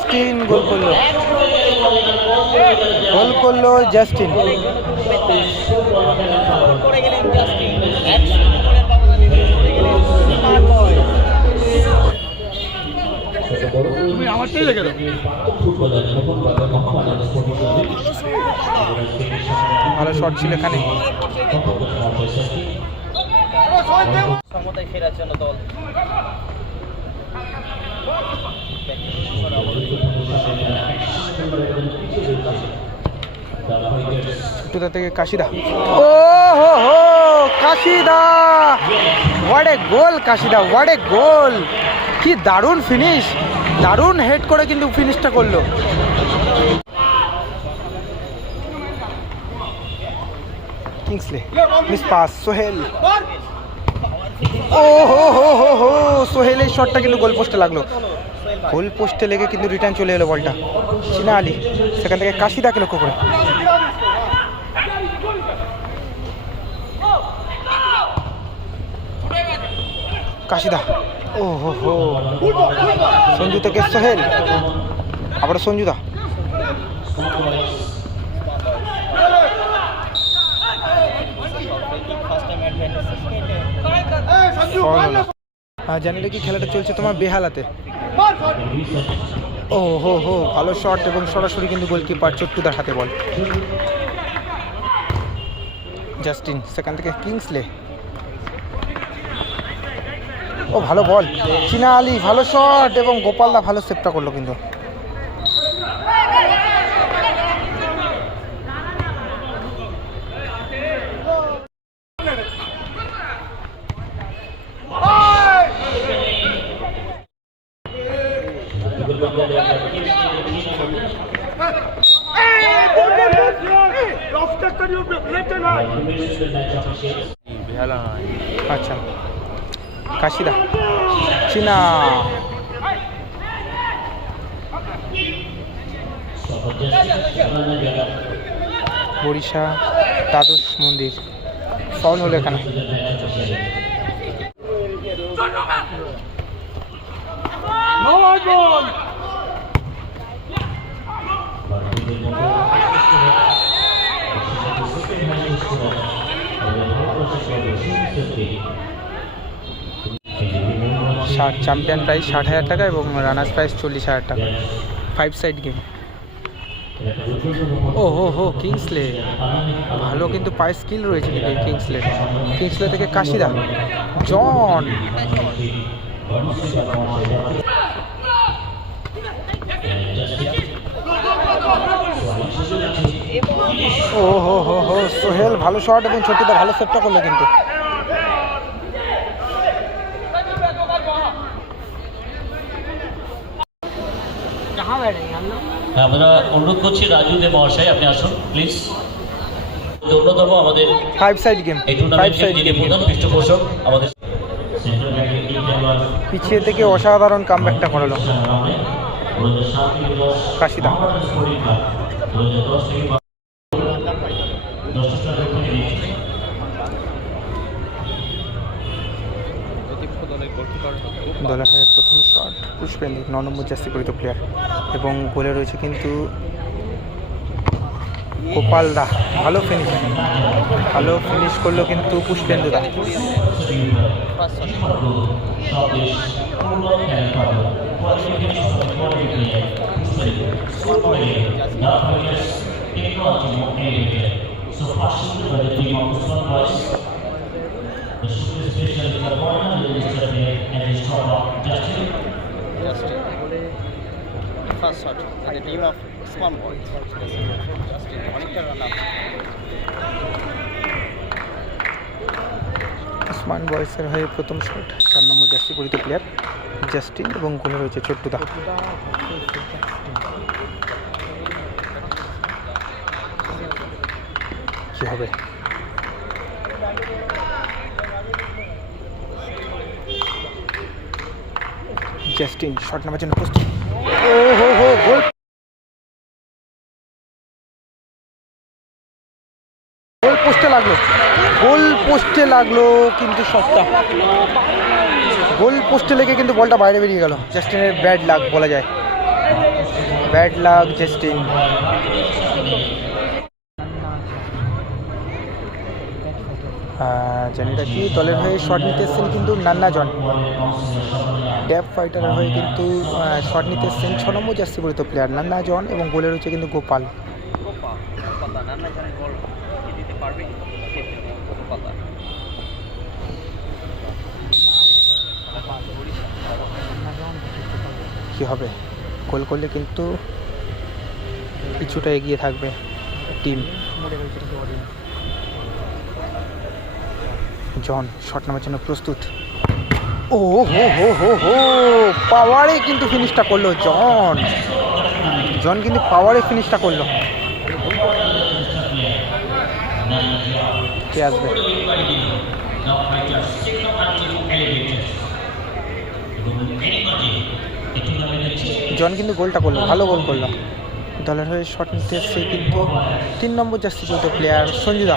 Justin Justin গোল করল। গোল করল Justin. তুমি আমারটাই দাও। ভালো শট ছিল এখানে। সমতায় ফেরার জন্য দল। কোথা থেকে? কাশিদা। ও হো হো কাশিদা! এ গোল, কাশিদা এ গোল! কি দারুণ ফিনিশ দারুণ হেড করে কিন্তু ফিনিশটা করল। কিংসলে মিস পাস সোহেল ও হো হো হো হো। সোহেল এই শটটা কিন্তু গোল পোস্টে লাগল। গোল পোস্টে লেগে কিন্তু রিটার্ন চলে এলো বলটা চিনা আলী, সেখান থেকে কাশিদাকে লক্ষ্য করে। কাশিদা, ও হো হো। সঞ্জু থেকে সোহেল আবার সঞ্জুদা। ফল হলো। আর জানি কি খেলাটা চলছে তোমার বেহালাতে। ও হো হো ভালো শট এবং সরাসরি কিন্তু গোলকিপার চট্টুদার হাতে বল জাস্টিন সেখান থেকে কিংসলে ও ভালো বল চিনা আলী ভালো শট এবং গোপালদা ভালো সেভটা করল কিন্তু। আচ্ছা। কাশিদা চিনা। বরিশা দ্বাদশ মন্দির। ফাউল হলো এখানে। No ball. ষাট চ্যাম্পিয়ন প্রাইস ষাট হাজার টাকা এবং রানার্স প্রাইস চল্লিশ হাজার টাকা। ফাইভ সাইড গেম ও, হো হো কিংসলে ভালো কিন্তু পায়ে স্কিল রয়েছে কিন্তু কিংসলে কিংসলে থেকে কাশিদা। জন ও, হো হো হো, সোহেল ভালো শট এবং ছোট্টটা ভালো সেটটা করল কিন্তু। আমরা অনুরোধ করছি রাজু দে মহাশয় আপনি আসুন প্লিজ অন্যতম আমাদের ফাইভ সাইড গেম এই টুর্নামেন্টের যিনি প্রধান পৃষ্ঠপোষক আমাদের পিছিয়ে থেকে অসাধারণ কামব্যাকটা করালো। কাশিদা। দলের প্রেমিক নন মুজাস্তি পরিচিত প্লেয়ার এবং গোলে রয়েছে কিন্তু গোপাল দা, ভালো ফিনিশ ভালো ফিনিশ করল কিন্তু Pushpendu da. just uh, first shot at the team of. Just অনেকটা রান আপ ওসমান বয়সের হয়ে প্রথম শট চার নম্বর জাস্টি পরিত প্লেয়ার জাস্টিন এবং গোলে রয়েছে ছোট্টুদা কি হবে? জাস্টিন শট নেওয়ার জন্য প্রস্তুত। ও হো হো গোল গোল পোস্টে লাগল। গোল পোস্টে লাগল কিন্তু শটটা। গোল পোস্টে লেগে কিন্তু বলটা বাইরে বেরিয়ে গেল। জাস্টিনের ব্যাড লাক বলা যায়। Bad luck Justin. জানিটা কি? দলের হয়ে শট নিতে এসছেন কিন্তু নান্না জন ড্যাব ফাইটারের হয়ে কিন্তু শট নিতে এসছেন ছ নম্বর জার্সি পরিত প্লেয়ার নান্না জন এবং গোলের হচ্ছে কিন্তু গোপাল। কি হবে? গোল করলে কিন্তু কিছুটা এগিয়ে থাকবে টিম জন শট নেওয়ার জন্য প্রস্তুত। ও হো হো হো হো পাওয়ারে কিন্তু ফিনিশটা করল জন। জন কিন্তু পাওয়ারে ফিনিশটা করল। কে আসবে? জন কিন্তু গোলটা করল ভালো গোল করল। দলের হয়ে শট নিতে এসছে কিন্তু তিন নম্বর জার্সি চলতো প্লেয়ার সঞ্জুদা।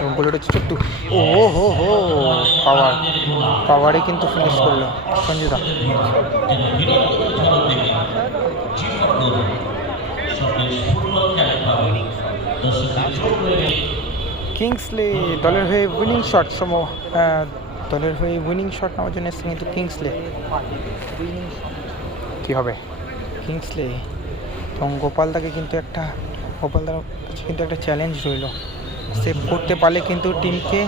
এবং গোলটা হচ্ছে ছোট্টু। ও হো হো পাওয়ার পাওয়ারে কিন্তু ফিনিশ করল। সঞ্জুদা কিংসলে দলের হয়ে উইনিং শট সম দলের হয়ে উইনিং শট নেওয়ার জন্য এসছে কিন্তু কিংসলে কী হবে? কিংসলে এবং গোপালদাকে কিন্তু একটা গোপালদার কাছে কিন্তু একটা চ্যালেঞ্জ রইল। সেভ করতে পারলে কিন্তু টিমকে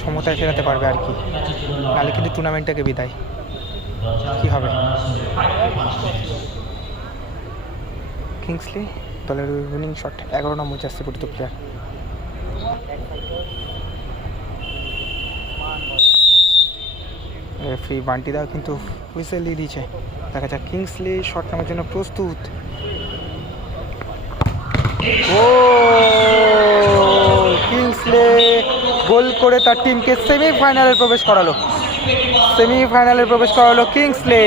সমতায় ফেরাতে পারবে আর কি। নাহলে কিন্তু টুর্নামেন্টটাকে বিদায়। কী হবে? কিংসলি দলের উইনিং শট এগারো নম্বর জার্সি পরিত প্লেয়ার রেফারি বান্টিদা কিন্তু হুইসেল দিয়ে দিয়েছে। দেখা যাক কিংসলি শট নেওয়ার জন্য প্রস্তুত। ও! কিংসলে গোল করে তার টিমকে সেমিফাইনালে প্রবেশ করালো। সেমিফাইনালে প্রবেশ করালো কিংসলে